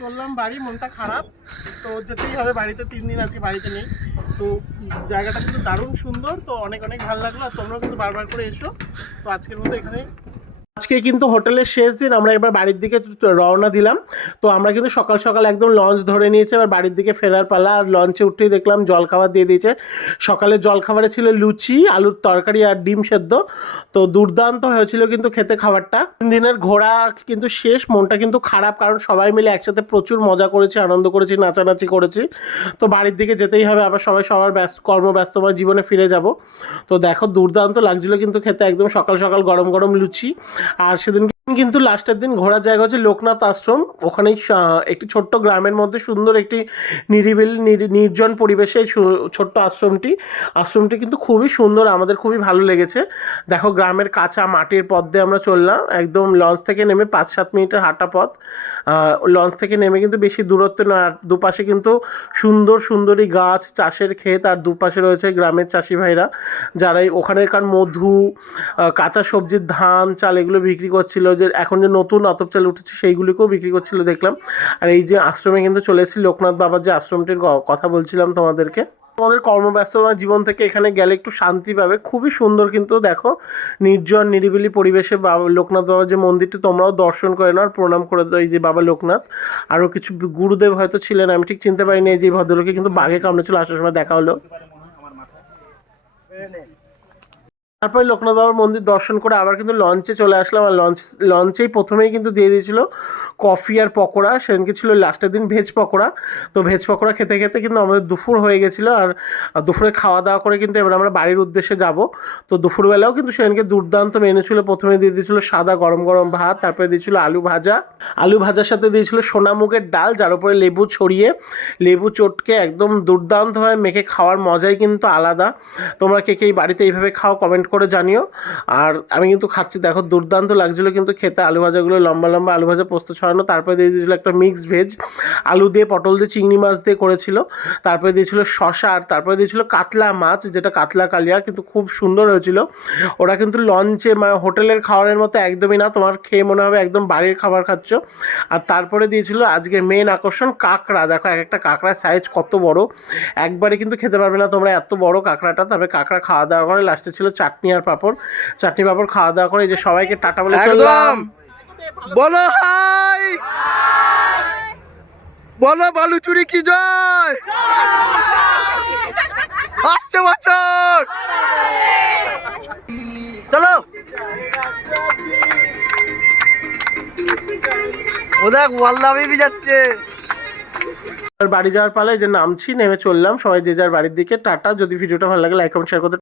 চললাম বাড়ি, মনটা খারাপ, তো যেতেই হবে বাড়িতে। 3 দিন আজকে বাড়িতে নেই। তো জায়গাটা কিন্তু দারুণ সুন্দর, তো অনেক অনেক ভালো লাগলো। আর তোমরাও কিন্তু বারবার করে এসো। তো আজকের মতো এখানে, আজকে কিন্তু হোটেলের শেষ দিন, আমরা এবার বাড়ির দিকে রওনা দিলাম। তো আমরা কিন্তু সকাল সকাল একদম লঞ্চ ধরে নিয়েছি, এবার বাড়ির দিকে ফেরার পালা। আর লঞ্চে উঠেই দেখলাম জলখাবার দিয়ে দিয়েছে। সকালের জলখাবারে ছিল লুচি, আলুর তরকারি আর ডিম সেদ্ধ। তো দুর্দান্ত হয়েছিল কিন্তু খেতে খাবারটা। 3 দিনের ঘোরা কিন্তু শেষ, মনটা কিন্তু খারাপ, কারণ সবাই মিলে একসাথে প্রচুর মজা করেছি, আনন্দ করেছি, নাচানাচি করেছি। তো বাড়ির দিকে যেতেই হবে, আবার সবাই সবার কর্মব্যস্তময় জীবনে ফিরে যাব। তো দেখো দুর্দান্ত লাগছিল কিন্তু খেতে, একদম সকাল সকাল গরম গরম লুচি। আর সেদিন কিন্তু লাস্টের দিন ঘোরার জায়গা হচ্ছে লোকনাথ আশ্রম। ওখানেই একটি ছোট্ট গ্রামের মধ্যে সুন্দর একটি নিরিবিলি নির্জন পরিবেশে ছোট্ট আশ্রমটি কিন্তু খুবই সুন্দর, আমাদের খুবই ভালো লেগেছে। দেখো গ্রামের কাঁচা মাটির পথ দিয়ে আমরা চললাম, একদম লঞ্চ থেকে নেমে 5-7 মিনিটের হাঁটা পথ। লঞ্চ থেকে নেমে কিন্তু বেশি দূরত্ব নয়। আর দুপাশে কিন্তু সুন্দর সুন্দরী গাছ, চাষের ক্ষেত, আর দুপাশে রয়েছে গ্রামের চাষি ভাইরা, যারাই ওখানেকার মধু, কাঁচা সবজির ধান চাল এগুলো বিক্রি করছিল। যে এখন যে নতুন আতপ চাল উঠেছে সেইগুলিকেও বিক্রি করছিল দেখলাম। আর এই যে আশ্রমে কিন্তু চলে এসেছি, লোকনাথ বাবার যে আশ্রমটির কথা বলছিলাম তোমাদেরকে। তোমাদের কর্মব্যস্ততা জীবন থেকে এখানে গেলে একটু শান্তি পাবে, খুবই সুন্দর কিন্তু। দেখো নির্জন নিরিবিলি পরিবেশে বাবা লোকনাথ বাবার যে মন্দিরটি, তোমরাও দর্শন করে নাও আর প্রণাম করে দাও। এই যে বাবা লোকনাথ, আরও কিছু গুরুদেব হয়তো ছিলেন, আমি ঠিক চিনতে পারিনি। এই যে ভদ্রলোকে কিন্তু বাঘে কামড়েছিল, আসার সময় দেখা হলো। তারপরে লোকনাথ বাবার মন্দির দর্শন করে আবার কিন্তু লঞ্চে চলে আসলাম। আর লঞ্চেই প্রথমেই কিন্তু দিয়ে দিয়েছিল কফি আর পকোড়া। সেদিনকে ছিল লাস্টের দিন ভেজ পকোড়া। তো ভেজ পকোড়া খেতে খেতে কিন্তু আমাদের দুপুর হয়ে গেছিলো। আর দুপুরে খাওয়া দাওয়া করে কিন্তু এবার আমরা বাড়ির উদ্দেশ্যে যাব। তো দুপুরবেলাও কিন্তু সেদিনকে দুর্দান্ত মেনু ছিল। প্রথমে দিয়ে দিয়েছিল সাদা গরম গরম ভাত, তারপরে দিয়েছিল আলু ভাজার সাথে দিয়েছিল সোনামুগের ডাল, যার উপরে লেবু ছড়িয়ে, লেবু চটকে একদম দুর্দান্তভাবে মেখে খাওয়ার মজাই কিন্তু আলাদা। তোমরা কে কে বাড়িতে এইভাবে খাও কমেন্ট করে জানিও। আর আমি কিন্তু খাচ্ছি, দেখো দুর্দান্ত লাগছিলো কিন্তু খেতে। আলু ভাজাগুলো লম্বা লম্বা আলু ভাজা পোস্ত ছড়ানো, তারপরে দিয়ে দিয়েছিলো একটা মিক্স ভেজ, আলু দিয়ে পটল দিয়ে চিংড়ি মাছ দিয়ে করেছিল, তারপরে দিয়েছিল শশা, আর তারপরে দিয়েছিল কাতলা মাছ, যেটা কাতলা কালিয়া, কিন্তু খুব সুন্দর হয়েছিল। ওরা কিন্তু লঞ্চে মানে হোটেলের খাবারের মতো একদমই না, তোমার খেয়ে মনে হবে একদম বাড়ির খাবার খাচ্ছ। আর তারপরে দিয়েছিল আজকের মেন আকর্ষণ কাঁকড়া। দেখো এক একটা কাঁকড়ার সাইজ কত বড়, একবারে কিন্তু খেতে পারবে না তোমরা এত বড় কাঁকড়াটা। তারপরে কাঁকড়া খাওয়া দাওয়া করে লাস্টে ছিল চাটনি আর পাঁপড়। চাটনি পাঁপড় খাওয়া দাওয়া করে এই যে সবাইকে টাটা বলে চললাম। বলো হাই, বলো বালুচুরি কি জয়, আসছে বছর চলো। ও দেখ ওয়াল্লা বেবি যাচ্ছে। বাড়ি যাওয়ার পালায় যে নামছি, নেমে চললাম সবাই যে যার বাড়ির দিকে। টাটা। যদি ভিডিওটা ভালো লাগে লাইক কমেন্ট শেয়ার করতে